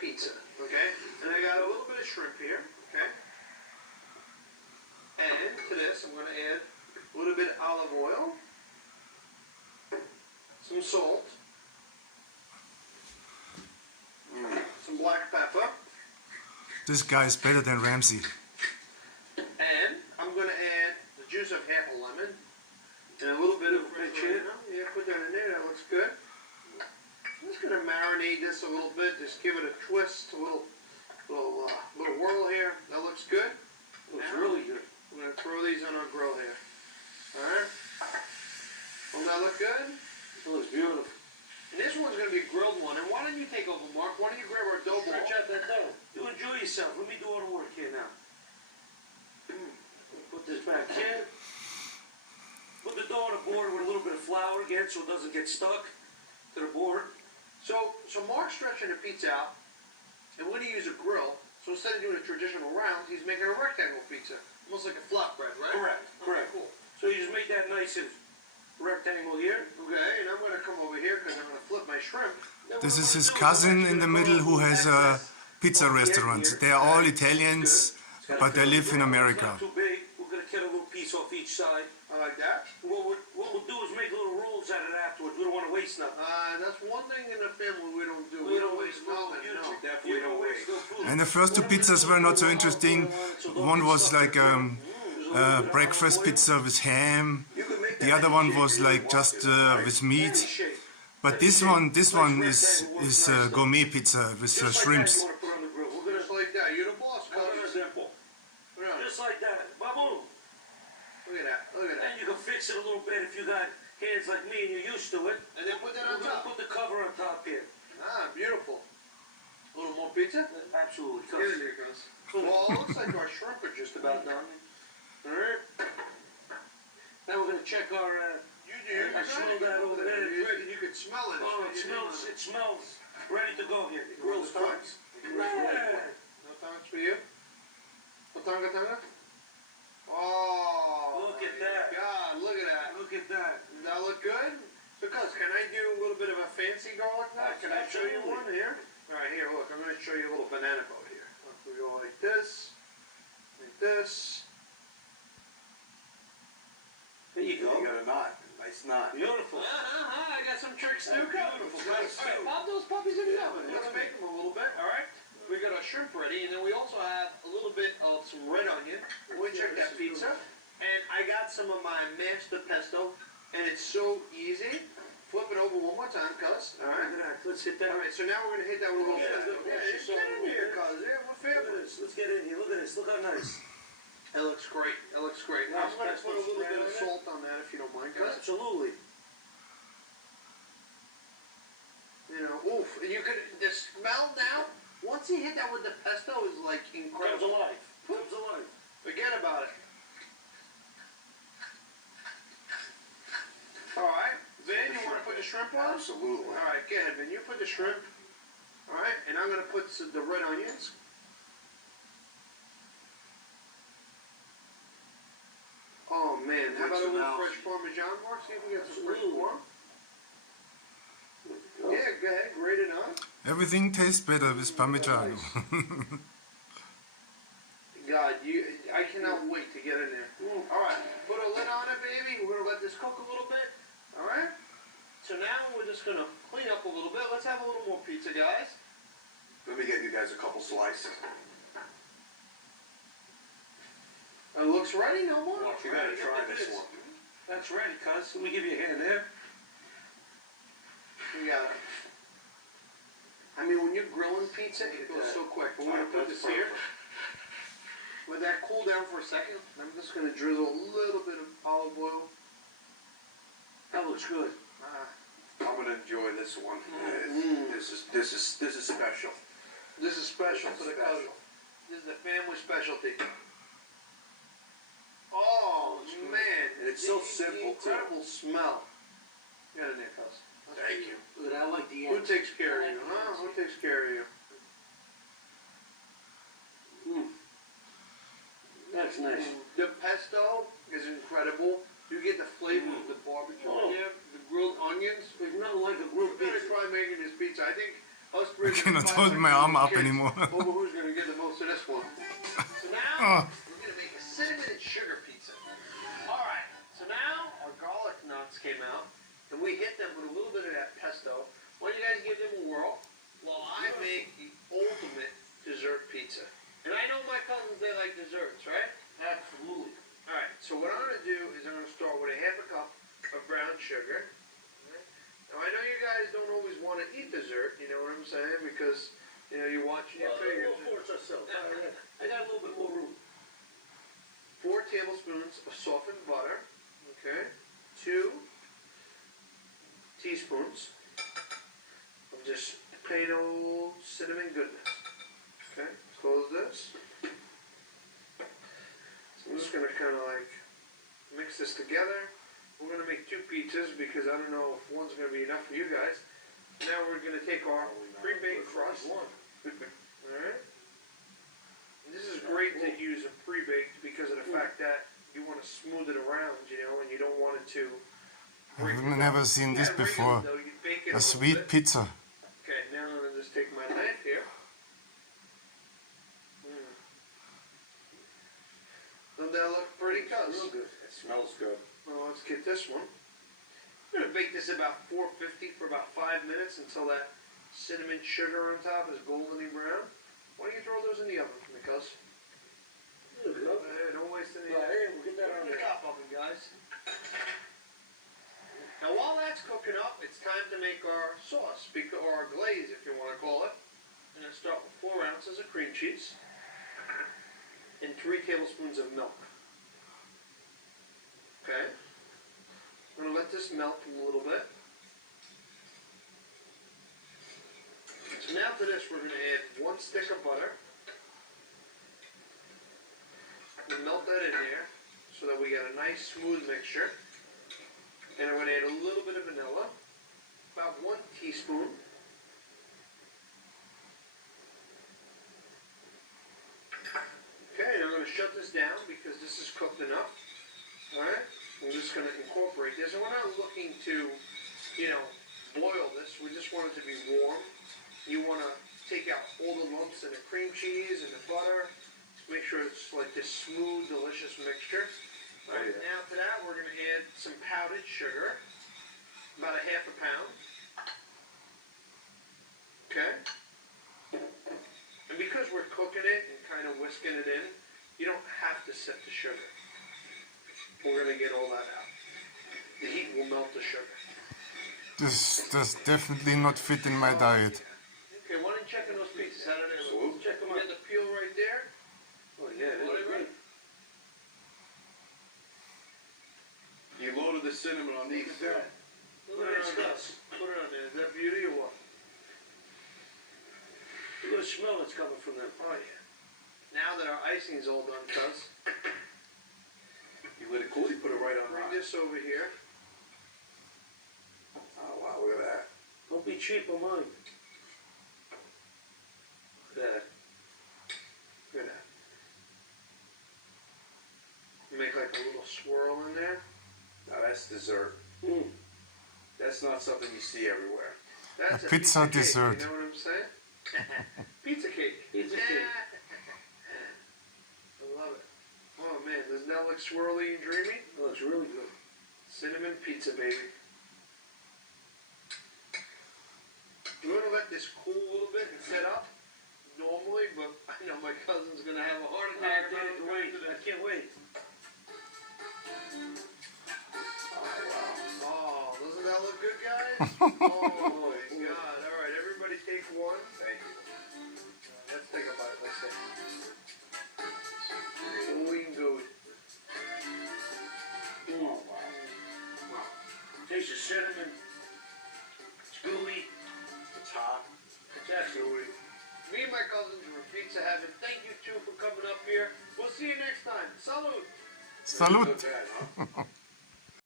pizza, okay? And I got a little bit of shrimp here, okay? And to this, I'm going to add a little bit of olive oil, some salt, some black pepper. This guy is better than Ramsey. And I'm going to add the juice of half a lemon and a little bit of chili. Yeah, put that in there. That looks good. I'm just going to marinate this a little bit. Just give it a twist, a little whirl here. That looks good. Looks really good. I'm going to throw these on our grill here. All right. Will that look good? It looks beautiful. And this one's going to be a grilled one. And why don't you take over, Mark? Why don't you grab our dough ball? Stretch out that dough. You enjoy yourself. Let me do all the work here now. Put this back here. Put the dough on the board with a little bit of flour again so it doesn't get stuck to the board. So Mark's stretching the pizza out, and we're going to use a grill. So instead of doing a traditional round, he's making a rectangle pizza. Almost like a flatbread, right? Correct, correct. Okay, cool. So you just make that nice and rectangle here. Okay, and I'm going to come over here because I'm going to flip my shrimp. This is his cousin in the middle who has a pizza restaurant. They are all Italians, but they live in America. It's not too big. We're going to cut a little piece off each side. I like that. What we'll do is make little rolls out of it afterwards. We don't want to waste nothing. That's one thing in the family we don't do. We don't waste nothing. No. Definitely don't waste no food. And the first two pizzas were not so interesting. One was like a breakfast pizza with ham. The other one was like just with meat. But this one is gourmet pizza with shrimps. Just like that. You're the boss, Very simple. Just like that. Baboom. Look at that. Look at that. And you can fix it a little bit if you got hands like me and you're used to it. And then put that on We're going to top. put the cover on top here. Ah, beautiful. A little more pizza? Absolutely. Get in there, guys. Well, it looks like our shrimp are just about done. All right. Now we're going to check our... I smell that over there. You can smell it. Oh, it smells ready to go here. The grill's done. Yeah. No thanks for you. No tanga. Oh. Look at that. God, look at that. Look at that. Does that look good? Because can I do a little bit of a fancy garlic knot? Can I show you one here? All right, here, look. I'm going to show you a little banana boat here. We go like this. Like this. There you go. You got a knot. Nice knot. Beautiful. I got some tricks too. Beautiful. All right, pop those puppies in the oven. Let's make them a little bit. All right. We got our shrimp ready, and then we also have a little bit of some red onion. We check that pizza. And I got some of my master pesto, and it's so easy. Flip it over one more time, cuz. All right. Let's hit that. All right, so now we're going to hit that with a little pesto. Yeah, so get in here, cuz. Yeah, we're Look family. at this. Let's get in here. Look at this. Look how nice. That looks great. That looks great. Nice I'm going to pesto put a little spread bit of on it. salt on that, if you don't mind, cuz. Absolutely. You know, oof. You could, the smell now, once you hit that with the pesto, is like Comes incredible. alive. Comes alive. Forget about it. All right. Vin, you want to put the shrimp on? Absolutely. All right, go ahead, Vin. You put the shrimp. All right, and I'm going to put the red onions. Oh, man. How about a little fresh Parmesan, Mark? See if we get some fresh Parm. Yeah, go ahead. Grate it on. Everything tastes better with Parmigiano. God, I cannot wait to get in there. All right, put a lid on it, baby. We're going to let this cook a little bit. All right? So now we're just going to clean up a little bit. Let's have a little more pizza, guys. Let me get you guys a couple slices. It looks ready, no more. You gotta try this one. That's ready, cuz. Let me give you a hand there. We got it. I mean, when you're grilling pizza, it goes so quick. But we're going to put this here. Let that cool down for a second. I'm just going to drizzle a little bit of olive oil. That looks good. I'm gonna enjoy this one. This is special. This is special for the cousin. This is the family specialty. Oh, man. It's so simple, The incredible smell. Get in there, cuz. Thank you. Good. I like the Who ends. takes care of you, huh? Who takes care of you? That's nice. The pesto is incredible. You get the flavor of the barbecue here, the grilled onions. There's nothing like a grilled We're going to pizza. try making this pizza. I think Us I cannot hold my arm up anymore. Over who's gonna get the most of this one. So now Oh. we're gonna make a cinnamon and sugar pizza. Alright, so now our garlic nuts came out and we hit them with a little bit of that pesto. Why don't you guys give them a whirl while I make the ultimate dessert pizza. And I know my cousins, they like desserts, right? Absolutely. Alright, so what I'm gonna do is I'm gonna start with a half a cup of brown sugar. Now I know you guys don't always want to eat dessert, you know what I'm saying? Because, you know, you're watching your fingers. We'll force ourselves. I got a little bit more room. 4 tablespoons of softened butter, okay? 2 teaspoons of just plain old cinnamon goodness. Okay, close this. So I'm just gonna kind of like mix this together. We're gonna make 2 pizzas because I don't know if one's gonna be enough for you guys. Now we're gonna take our pre-baked crust. Alright? This is great to use a pre-baked because of the fact that you want to smooth it around, you know, and you don't want it to break I've apart. never seen this Yeah, before. regular, though, you bake it A little sweet bit. pizza. Okay, now I'm gonna just take my knife here. Doesn't that look pretty, cuz? Real good. It smells good. Well, let's get this one. I'm gonna bake this about 450 for about 5 minutes until that cinnamon sugar on top is goldeny brown. Why don't you throw those in the oven, because don't waste any. We'll get that on Put it there. up, oven, guys. Now, while that's cooking up, it's time to make our sauce, or our glaze, if you want to call it. I'm gonna start with 4 ounces of cream cheese and 3 tablespoons of milk. Okay. I'm gonna let this melt a little bit. So now to this, we're gonna add 1 stick of butter. And melt that in there so that we get a nice smooth mixture. And I'm gonna add a little bit of vanilla, about 1 teaspoon. Okay, and I'm gonna shut this down because this is cooked enough. Alright? I'm just gonna incorporate this. And we're not looking to, you know, boil this. We just want it to be warm. You wanna take out all the lumps of the cream cheese and the butter. Make sure it's like this smooth, delicious mixture. Alright, now to that we're gonna add some powdered sugar. About a half a pound. Okay? And because we're cooking it and kind of whisking it in, you don't have to set the sugar. We're gonna get all that out. The heat will melt the sugar. This does definitely not fit in my diet. Okay, why don't you check in those pizzas? How do they look? Absolutely. Check them out. You got the peel right there. Oh, yeah, they look great. You loaded the cinnamon on these too. Look at that stuff. Put it on there. Is that beauty or what? Look at the smell that's coming from them. Oh yeah. Now that our icing is all done, cuz, You let it cool, you put it right on bring hot. this over here. Oh wow, look at that. Don't be cheap on mine. Look at that. Look at that. Make like a little swirl in there. Now that's dessert. Mm. That's not something you see everywhere. That's A pizza cake, dessert. You know what I'm saying? Pizza cake. Pizza cake. I love it. Oh man, doesn't that look swirly and dreamy? It looks really good. Cinnamon pizza, baby. We're gonna let this cool a little bit and set up normally, but I know my cousin's gonna have a heart attack. I can't wait. I can't wait. Oh, doesn't that look good, guys? Oh my God! All right, everybody take one. Thank you. Let's take a bite. Let's see. Gooey and gooey. Mm. Taste the cinnamon. It's gooey. It's hot. It's absolutely. Me and my cousins were pizza heaven. Thank you two for coming up here. We'll see you next time. Salute. Salute! Not bad, huh?